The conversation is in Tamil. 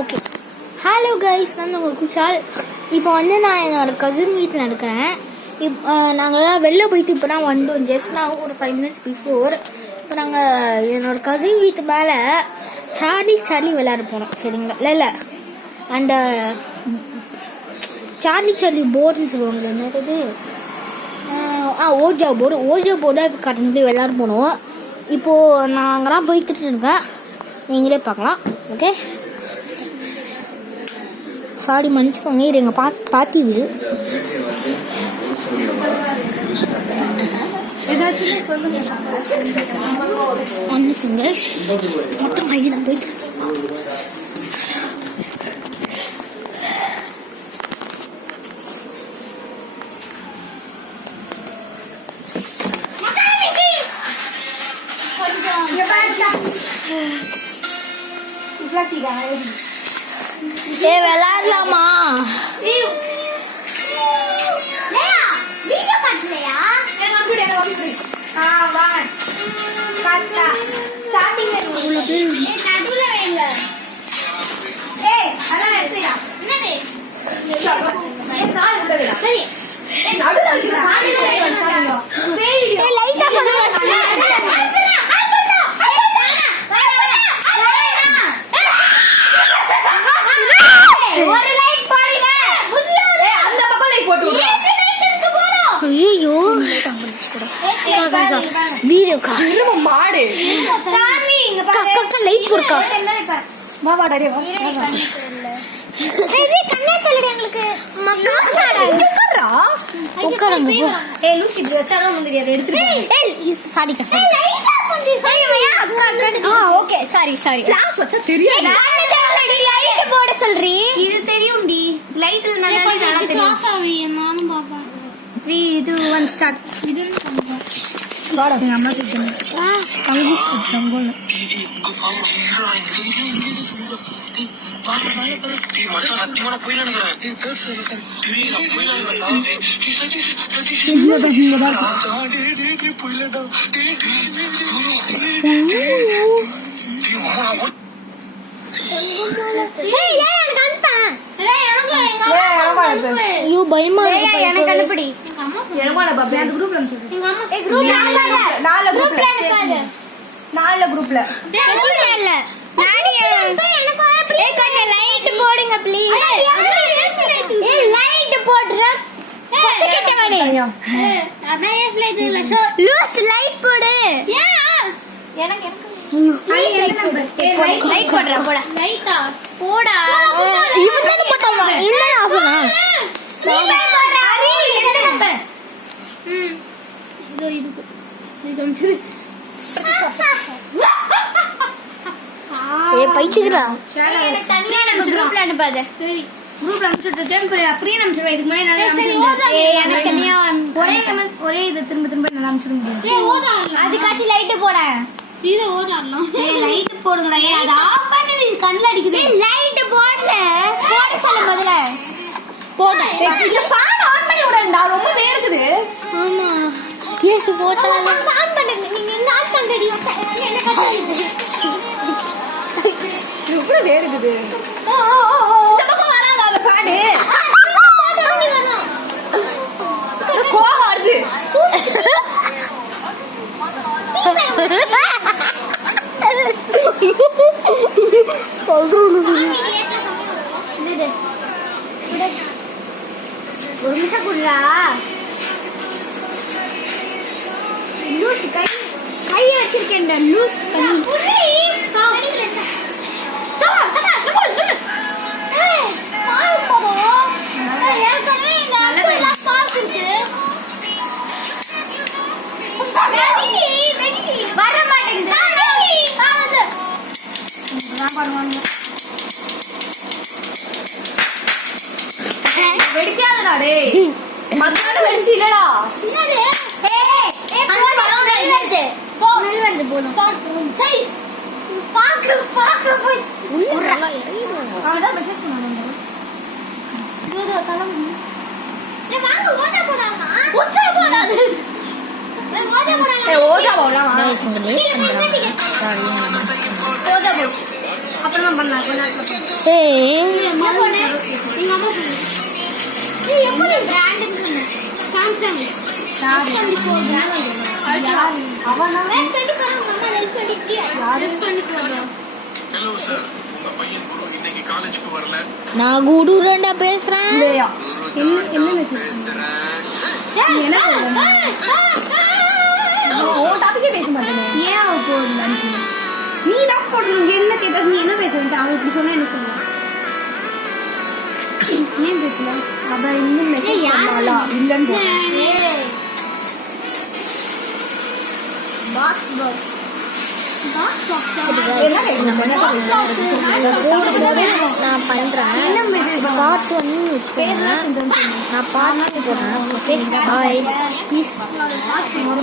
ஓகே, ஹலோ கைஸ், நான் உங்கள் குஷால். இப்போ வந்து நான் என்னோட கசின் வீட்டில் இருக்கிறேன். நாங்கள்லாம் வெளில போயிட்டு இப்போ தான் வந்தோம். ஜஸ்ட் நான் ஒரு 5 minutes பிஃபோர். இப்போ நாங்கள் என்னோட கசின் வீட்டு மேலே சார்லி விளையாட போனோம். சரிங்களா? இல்லை அந்த சார்லி போர்டுன்னு சொல்லுவாங்க. என்னது? ஓஜா போர்டு இப்போ கட்டணத்து விளையாட போனோம். இப்போது நான் அங்கெல்லாம் போய்கிட்டு இருக்கேன், நீங்களே பார்க்கலாம். ஓகே, சாரி மன்னிச்சுக்கோங்க. இது எங்கள் பாத்தி வீடு. மன்னிச்சுங்க, மொத்தம் நான் போயிட்டு விளையாடலாமா? வீடியோ மாடு லைட் போடுக்கா. இது தெரியும்டி. லைட் தெரியும். 3, 2, 1 ஸ்டார்ட். பயமா எனக்கு அனுப்படி. குரூப்ல லைட் போடுங்க ப்ளீஸ். லைட் போடுறேன். லைட் போடு. லைட் போடுறா. போடா லைட்டா போடா. இவன் தான போட்டாமா? இல்ல நான் சொன்னேன். பைத்தியக்கிறா. குரூப்ல அனுப்பாத. குரூப்ல அனுப்பிச்சுட்டு அப்படியே அனுப்பிச்சுடுவேன். இதுக்கு முன்னாடி ஒரே இது திரும்ப நல்லா அனுப்பிச்சுட முடியும். அதுக்காச்சும் லைட்டு போட. இது ஓடலாம். லைட் போடுங்கடா. அது ஆஃப் பண்ணி கண்ணுல அடிக்குது. லைட் போடல. போட சொல்ல முதல்ல. போடு. இந்த ஃபேன் ஆன் பண்ணி விடுடா. ரொம்ப வேர்க்குது. ஆமா. ஏசி போட்டா ஆன் பண்ணுங்க. நீங்க என்ன ஆன் பண்றீங்க? என்ன கத்துறது? ரொம்ப வேர்க்குது. இந்த பக்கம் வராங்க அந்த ஃபேன். கோவம் வருது. ஒரு நிமிஷம் குடுறா. லூஸ் கை வச்சிருக்கேன்டா. லூஸ் வர மாட்டேங்குது. வெடிக்காதடா டேய். மத்தனால வெடிச்சு இல்லடா. என்னது? ஸ்மெல் வருது போதும். சைஸ் ஸ்பார்க்கிள் போய் உள்ள அவளோட மெசேஜ் பண்ணாங்க. இது தலம். ஏ வாங்க ஓட்டா போடாமா? ஓட்டா போடாது. ஓட்டா போடாமா? ஓட்டா போடாமா? சாரி. ஓட்டா போடு. அப்புறமா பண்ணலாம் கொஞ்ச நேரத்துல பண்ணலாம். ஏய் எங்க அம்மா சொன்னேன். நீ எப்படி பிராண்ட் சொன்ன? சாம்சங். S24 brand. அவனா S24 நம்ம S23. S24. ஹலோ சார், உங்க பையன் குரு இன்னைக்கு காலேஜுக்கு வரல. நான் குருரண்டா பேசுறேன். என்ன பேசுறேன்? நீ என்ன சொல்ற? ஓ டாபிக்கே பேச மாட்டேனே. ஏன் அவ போடுறான்? நீ தான் போடணும். என்ன கேட்டா நீ என்ன பேசுற? அவ இப்படி சொன்னா என்ன சொல்ற? நீ பேசல. அவ இன்னும் மெசேஜ் பண்ணாளா? இல்லன்னு. பாக்ஸ் என்ன கேக்குறீங்க? நான் பண்றேன். என்ன மெசேஜ் பார்ட் 1 வச்சுக்கோங்க. நான் பார்ட் 2 போறேன். Okay bye.